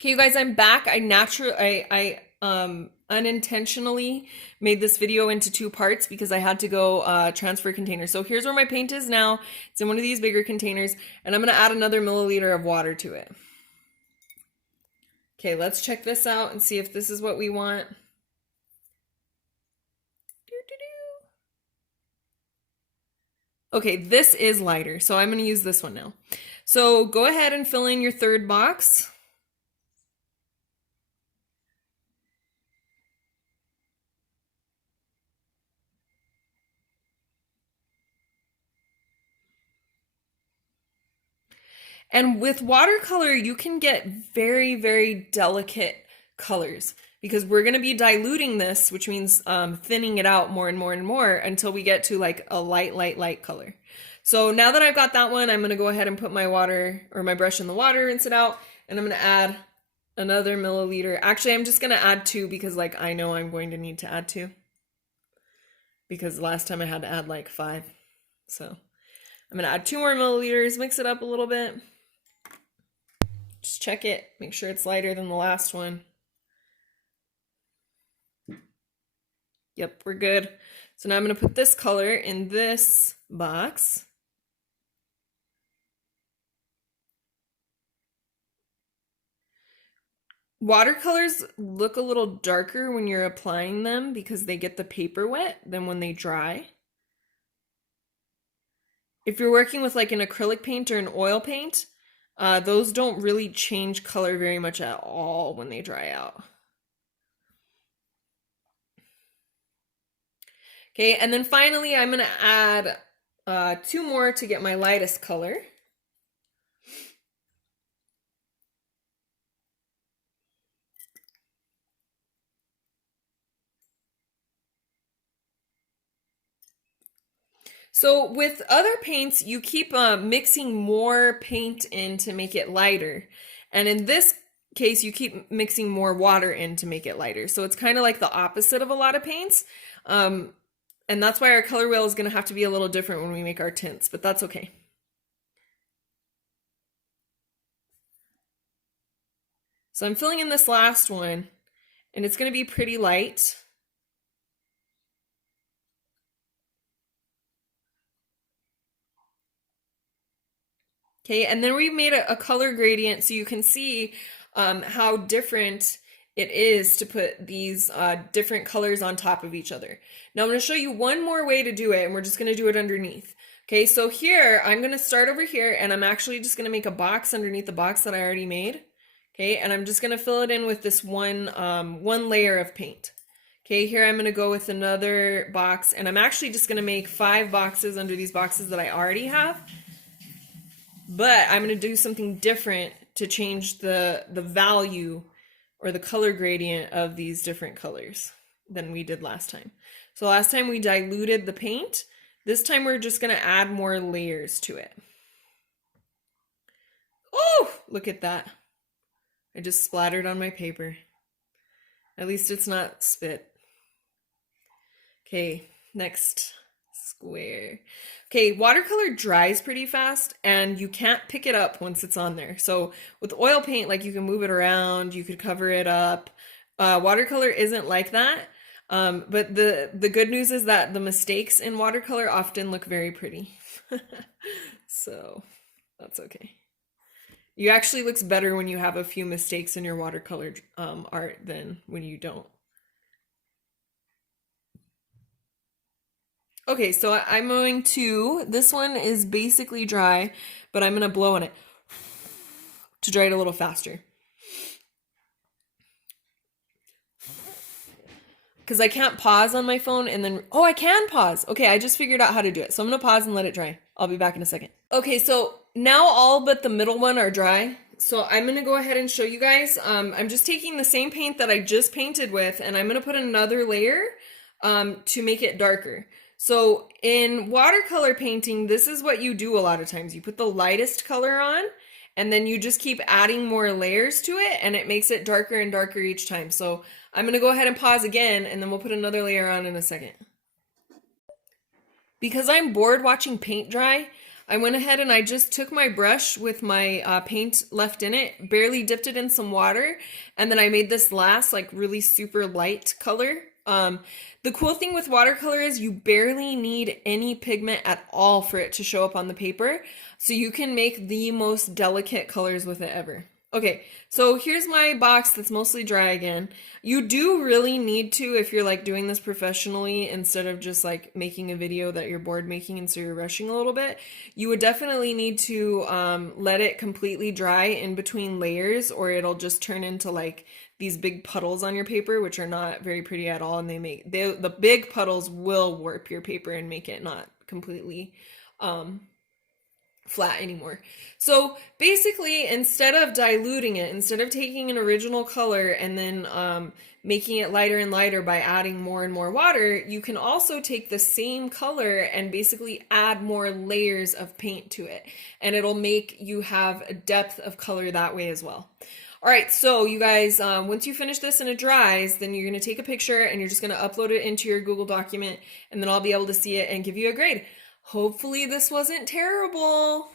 Okay, you guys, I'm back. I unintentionally made this video into two parts because I had to go transfer containers. So here's where my paint is now. It's in one of these bigger containers, and I'm gonna add another milliliter of water to it. Okay, let's check this out and see if this is what we want. Okay, this is lighter, so I'm gonna use this one now. So go ahead and fill in your third box. And with watercolor, you can get very, very delicate colors because we're going to be diluting this, which means thinning it out more and more and more until we get to like a light color. So now that I've got that one, I'm going to go ahead and put my water or my brush in the water, rinse it out, and I'm going to add another milliliter. Actually, I'm just going to add 2 because like I know I'm going to need to add 2 because last time I had to add like 5. So I'm going to add 2 more milliliters, mix it up a little bit. Just check it, make sure it's lighter than the last one. Yep, we're good. So now I'm going to put this color in this box. Watercolors look a little darker when you're applying them because they get the paper wet than when they dry. If you're working with like an acrylic paint or an oil paint, those don't really change color very much at all when they dry out. Okay, and then finally I'm going to add 2 more to get my lightest color. So with other paints, you keep mixing more paint in to make it lighter. And in this case, you keep mixing more water in to make it lighter. So it's kind of like the opposite of a lot of paints. And that's why our color wheel is going to have to be a little different when we make our tints, but that's okay. So I'm filling in this last one, and it's going to be pretty light. Okay, and then we made a color gradient so you can see how different it is to put these different colors on top of each other. Now I'm going to show you one more way to do it, and we're just going to do it underneath. Okay, so here, I'm going to start over here, and I'm actually just going to make a box underneath the box that I already made. Okay, and I'm just going to fill it in with this one layer of paint. Okay, here I'm going to go with another box, and I'm actually just going to make 5 boxes under these boxes that I already have. But I'm going to do something different to change the value or the color gradient of these different colors than we did last time. So last time we diluted the paint. This time we're just going to add more layers to it. Oh, look at that. I just splattered on my paper. At least it's not spit. Okay, next square. Okay, watercolor dries pretty fast and you can't pick it up once it's on there. So with oil paint, like you can move it around, you could cover it up. Watercolor isn't like that. But the good news is that the mistakes in watercolor often look very pretty. So that's okay. You actually looks better when you have a few mistakes in your watercolor art than when you don't. Okay, so I'm going to, this one is basically dry, but I'm going to blow on it to dry it a little faster. Because I can't pause on my phone and then, oh, I can pause. Okay, I just figured out how to do it. So I'm going to pause and let it dry. I'll be back in a second. Okay, so now all but the middle one are dry. So I'm going to go ahead and show you guys. I'm just taking the same paint that I just painted with, and I'm going to put another layer to make it darker. So in watercolor painting, this is what you do a lot of times. You put the lightest color on, and then you just keep adding more layers to it, and it makes it darker and darker each time. So I'm going to go ahead and pause again, and then we'll put another layer on in a second. Because I'm bored watching paint dry, I went ahead and I just took my brush with my paint left in it, barely dipped it in some water, and then I made this last like really super light color. The cool thing with watercolor is you barely need any pigment at all for it to show up on the paper, so you can make the most delicate colors with it ever. Okay, so here's my box that's mostly dry again. You do really need to, if you're like doing this professionally instead of just like making a video that you're bored making and so you're rushing a little bit, you would definitely need to let it completely dry in between layers, or it'll just turn into like these big puddles on your paper, which are not very pretty at all, and the big puddles will warp your paper and make it not completely flat anymore. So basically, instead of diluting it, instead of taking an original color and then making it lighter and lighter by adding more and more water, you can also take the same color and basically add more layers of paint to it. And it'll make you have a depth of color that way as well. All right, so you guys, once you finish this and it dries, then you're going to take a picture and you're just going to upload it into your Google document, and then I'll be able to see it and give you a grade. Hopefully this wasn't terrible.